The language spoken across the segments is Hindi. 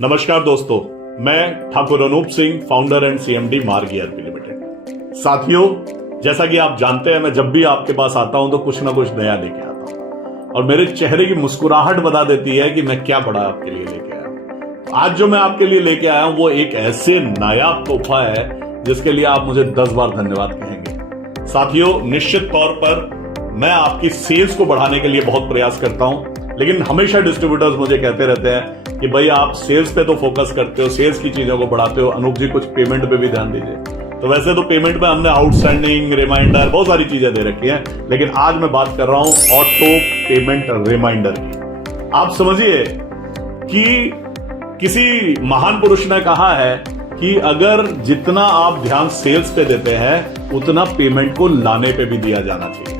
नमस्कार दोस्तों, मैं Thakur Anoop Singh, founder and CMD Marg ERP limited. साथियों, जैसा कि आप जानते हैं, मैं जब भी आपके पास आता हूं तो कुछ ना कुछ नया लेके आता हूं और मेरे चेहरे की मुस्कुराहट बता देती है कि मैं क्या बड़ा आपके लिए लेके आया हूं। आज जो मैं आपके लिए लेके आया हूं वो एक ऐसे नायाब तोहफा है जिसके लिए आप मुझे 10 बार धन्यवाद कहेंगे। साथियों, निश्चित तौर पर मैं आपकी सेल्स को बढ़ाने के लिए बहुत प्रयास करता हूं, लेकिन हमेशा डिस्ट्रीब्यूटर्स मुझे कहते रहते हैं कि भाई आप सेल्स पे तो फोकस करते हो, सेल्स की चीजों को बढ़ाते हो, अनूप जी कुछ पेमेंट पे भी ध्यान दीजिए। तो वैसे तो पेमेंट पे हमने आउटस्टैंडिंग, रिमाइंडर, बहुत सारी चीजें दे रखी हैं, लेकिन आज मैं बात कर रहा हूं ऑटो पेमेंट रिमाइंडर की। आप समझिए कि किसी महान पुरुष ने कहा है कि अगर जितना आप ध्यान सेल्स पे देते हैं उतना पेमेंट को लाने पे भी दिया जाना चाहिए।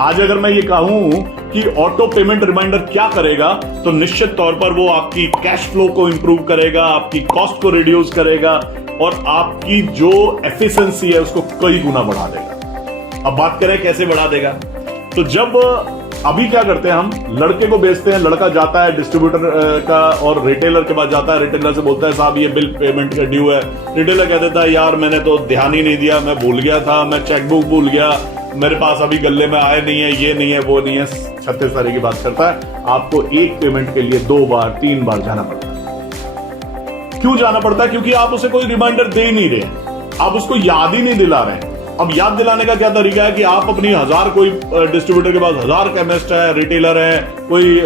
आज अगर मैं ये कहूं कि ऑटो पेमेंट रिमाइंडर क्या करेगा, तो निश्चित तौर पर वो आपकी कैश फ्लो को इंप्रूव करेगा, आपकी कॉस्ट को रिड्यूस करेगा और आपकी जो एफिशिएंसी है उसको कई गुना बढ़ा देगा। अब बात करें कैसे बढ़ा देगा, तो जब अभी क्या करते हैं, हम लड़के को बेचते हैं, लड़का जाता है डिस्ट्रीब्यूटर का और रिटेलर के पास जाता है, रिटेलर से बोलता है साहब ये बिल पेमेंट का ड्यू है। रिटेलर कह देता है यार मैंने तो ध्यान ही नहीं दिया, मैं भूल गया था, मैं चेकबुक भूल गया, मेरे पास अभी गले में आए नहीं है, ये नहीं है, वो नहीं है, 36 तरह की बात करता है। आपको एक पेमेंट के लिए 2 बार 3 बार जाना पड़ता है। क्यों जाना पड़ता है? क्योंकि आप उसे कोई रिमाइंडर दे ही नहीं रहे, आप उसको याद ही नहीं दिला रहे हैं। अब याद दिलाने का क्या तरीका है कि आप अपनी 1000, कोई डिस्ट्रीब्यूटर के पास 1000 केमिस्ट है, रिटेलर है, कोई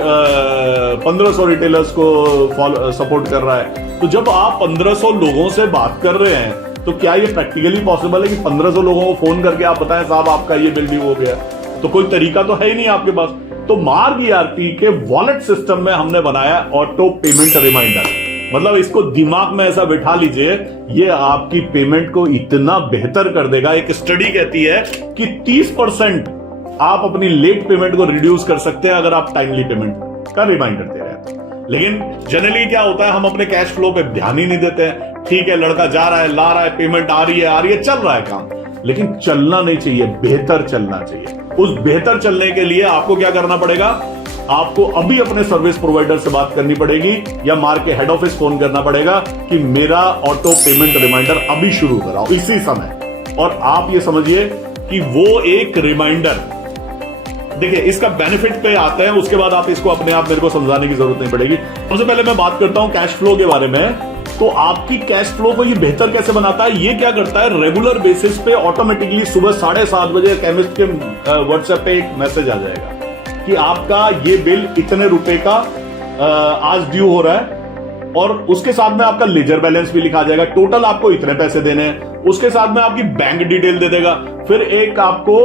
1500 रिटेलर्स को सपोर्ट कर रहा है। तो जब आप 1500 लोगों से बात कर रहे हैं तो क्या ये प्रैक्टिकली पॉसिबल है कि 1500 लोगों को फोन करके आप बताएं साहब आपका ये बिल ड्यू हो गया? तो कोई तरीका तो है ही नहीं आपके पास। तो मार्ग ईआरपी के वॉलेट सिस्टम में हमने बनाया ऑटो पेमेंट रिमाइंडर। मतलब इसको दिमाग में ऐसा बिठा लीजिए, ये आपकी पेमेंट को इतना बेहतर कर देगा। एक स्टडी कहती है कि 30% आप अपनी लेट पेमेंट को रिड्यूस कर सकते हैं अगर आप टाइमली पेमेंट का रिमाइंडर दे रहे हैं। लेकिन जनरली क्या होता है, हम अपने कैश फ्लो पे ध्यान ही नहीं देते हैं। ठीक है, लड़का जा रहा है, ला रहा है, पेमेंट आ रही है, चल रहा है काम, लेकिन चलना नहीं चाहिए, बेहतर चलना चाहिए। उस बेहतर चलने के लिए आपको क्या करना पड़ेगा? आपको अभी अपने सर्विस प्रोवाइडर से बात करनी पड़ेगी या मार्ग के हेड ऑफिस फोन करना पड़ेगा कि मेरा ऑटो पेमेंट रिमाइंडर अभी शुरू कराओ इसी समय। और आप ये समझिए कि वो एक रिमाइंडर, देखिए इसका बेनिफिट पे आते हैं, उसके बाद आप इसको अपने आप मेरे को समझाने की जरूरत नहीं पड़ेगी। सबसे पहले मैं बात करता हूं कैश फ्लो के बारे में। तो आपकी कैश फ्लो को ये बेहतर कैसे बनाता है? ये क्या करता है, रेगुलर बेसिस पे ऑटोमेटिकली सुबह 7:30 बजे केमिस्ट के व्हाट्सएप पे एक मैसेज आ जाएगा कि आपका ये बिल इतने रुपए का आज ड्यू हो रहा है, और उसके साथ में आपका लेजर बैलेंस भी लिखा जाएगा, टोटल आपको इतने पैसे देने हैं। उसके साथ में आपकी बैंक डिटेल दे देगा, फिर एक आपको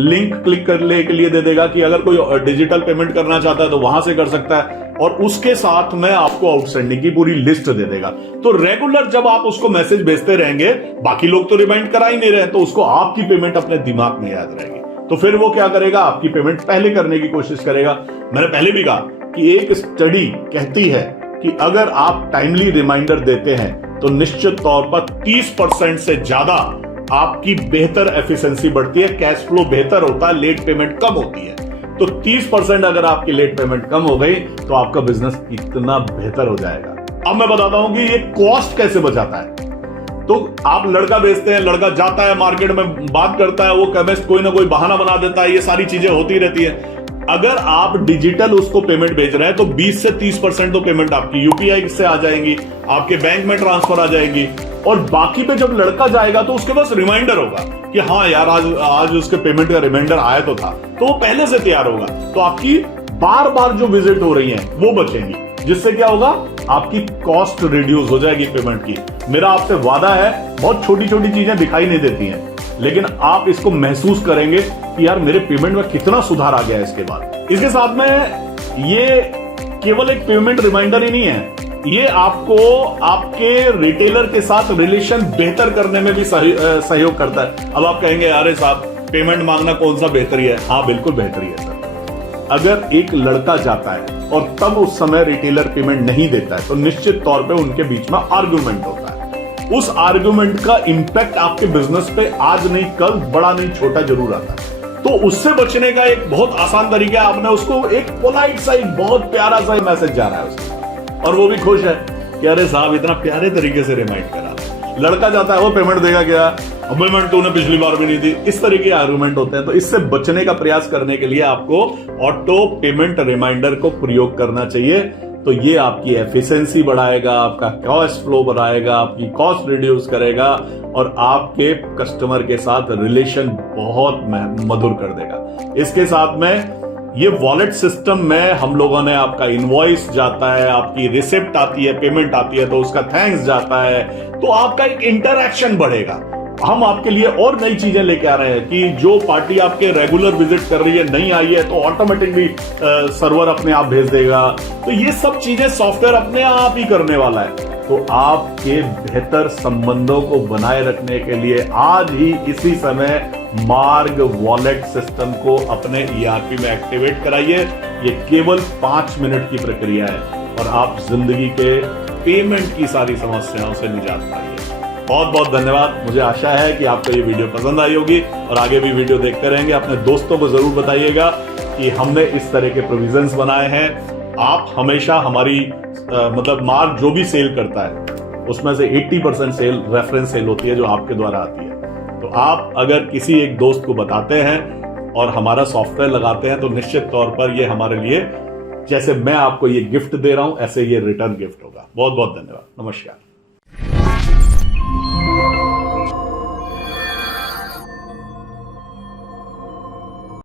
लिंक क्लिक करने के लिए दे देगा कि अगर कोई डिजिटल पेमेंट करना चाहता है तो वहां से कर सकता है, और उसके साथ में आपको आउटस्टैंडिंग की पूरी लिस्ट दे देगा। तो रेगुलर जब आप उसको मैसेज भेजते रहेंगे, बाकी लोग तो रिमाइंड करा ही नहीं रहे, तो उसको आपकी पेमेंट अपने दिमाग में याद रहेगी। तो फिर वो क्या करेगा, आपकी पेमेंट पहले करने की कोशिश करेगा। मैंने पहले भी कहा कि एक स्टडी कहती है कि अगर आप टाइमली रिमाइंडर देते हैं तो निश्चित तौर पर 30% से ज्यादा आपकी बेहतर एफिशिएंसी बढ़ती है, कैश फ्लो बेहतर होता है, लेट पेमेंट कम होती है। तो 30% अगर आपकी लेट पेमेंट कम हो गई तो आपका बिजनेस इतना बेहतर हो जाएगा। अब मैं बताता हूं कि ये कॉस्ट कैसे बचाता है। तो आप लड़का बेचते हैं, लड़का जाता है मार्केट में, बात करता है, वो केमिस्ट कोई ना कोई बहाना बना देता है, ये सारी चीजें होती रहती है। अगर आप डिजिटल उसको पेमेंट भेज रहे हैं तो 20 से 30% तो पेमेंट आपकी यूपीआई से आ जाएंगी, आपके बैंक में ट्रांसफर आ जाएगी, और बाकी पे जब लड़का जाएगा तो उसके पास रिमाइंडर होगा कि हाँ यार आज उसके पेमेंट का रिमाइंडर आया तो था, तो वो पहले से तैयार होगा। तो आपकी बार बार जो विजिट हो रही है वो बचेंगी, जिससे क्या होगा, आपकी कॉस्ट रिड्यूस हो जाएगी पेमेंट की। मेरा आपसे वादा है, बहुत छोटी छोटी चीजें दिखाई नहीं देती हैं, लेकिन आप इसको महसूस करेंगे कि यार मेरे पेमेंट में कितना सुधार आ गया है इसके बाद। इसके साथ में ये केवल एक पेमेंट रिमाइंडर ही नहीं है, ये आपको आपके रिटेलर के साथ रिलेशन बेहतर करने में भी सहयोग करता है। अब आप कहेंगे अरे साहब पेमेंट मांगना कौन सा बेहतरी है? हाँ बिल्कुल बेहतरी है सर। अगर एक लड़का जाता है और तब उस समय रिटेलर पेमेंट नहीं देता है तो निश्चित तौर पे उनके बीच में आर्गुमेंट होता है। उस आर्गुमेंट का इंपैक्ट आपके बिजनेस पे आज नहीं कल, बड़ा नहीं छोटा जरूर आता है। तो उससे बचने का एक बहुत आसान तरीका है, आपने उसको एक पोलाइट सा, एक बहुत प्यारा सा मैसेज जा रहा है उसको, और वो भी खुश है। कि अरे साहब इतना प्यारे तरीके से रिमाइंड करा। लड़का जाता है वो पेमेंट देगा क्या, पेमेंट तूने पिछली बार भी नहीं दी, इस तरह के आर्गुमेंट होते हैं। तो इससे बचने का प्रयास करने के लिए आपको ऑटो पेमेंट रिमाइंडर को प्रयोग करना चाहिए। तो ये आपकी एफिशिएंसी बढ़ाएगा, आपका कैश फ्लो बढ़ाएगा, आपकी कॉस्ट रिड्यूस करेगा और आपके कस्टमर के साथ रिलेशन बहुत मधुर कर देगा। इसके साथ में ये वॉलेट सिस्टम में हम लोगों ने आपका इनवॉइस जाता है, आपकी रिसिप्ट आती है, पेमेंट आती है, तो उसका थैंक्स जाता है, तो आपका एक इंटरैक्शन बढ़ेगा। हम आपके लिए और नई चीजें लेके आ रहे हैं कि जो पार्टी आपके रेगुलर विजिट कर रही है नहीं आई है तो ऑटोमेटिकली सर्वर अपने आप भेज देगा। तो ये सब चीजें सॉफ्टवेयर अपने आप ही करने वाला है। तो आपके बेहतर संबंधों को बनाए रखने के लिए आज ही इसी समय मार्ग वॉलेट सिस्टम को अपने ERP में एक्टिवेट कराइए। ये केवल 5 मिनट की प्रक्रिया है और आप जिंदगी के पेमेंट की सारी समस्याओं से निजात पाइए। बहुत बहुत धन्यवाद। मुझे आशा है कि आपको ये वीडियो पसंद आई होगी और आगे भी वीडियो देखते रहेंगे। अपने दोस्तों को जरूर बताइएगा कि हमने इस तरह के प्रोविजंस बनाए हैं। आप हमेशा हमारी मतलब मार्ग जो भी सेल करता है उसमें से 80% सेल रेफरेंस सेल होती है जो आपके द्वारा आती है। तो आप अगर किसी एक दोस्त को बताते हैं और हमारा सॉफ्टवेयर लगाते हैं तो निश्चित तौर पर ये हमारे लिए, जैसे मैं आपको ये गिफ्ट दे रहा हूं, ऐसे ये रिटर्न गिफ्ट होगा। बहुत बहुत धन्यवाद। नमस्कार।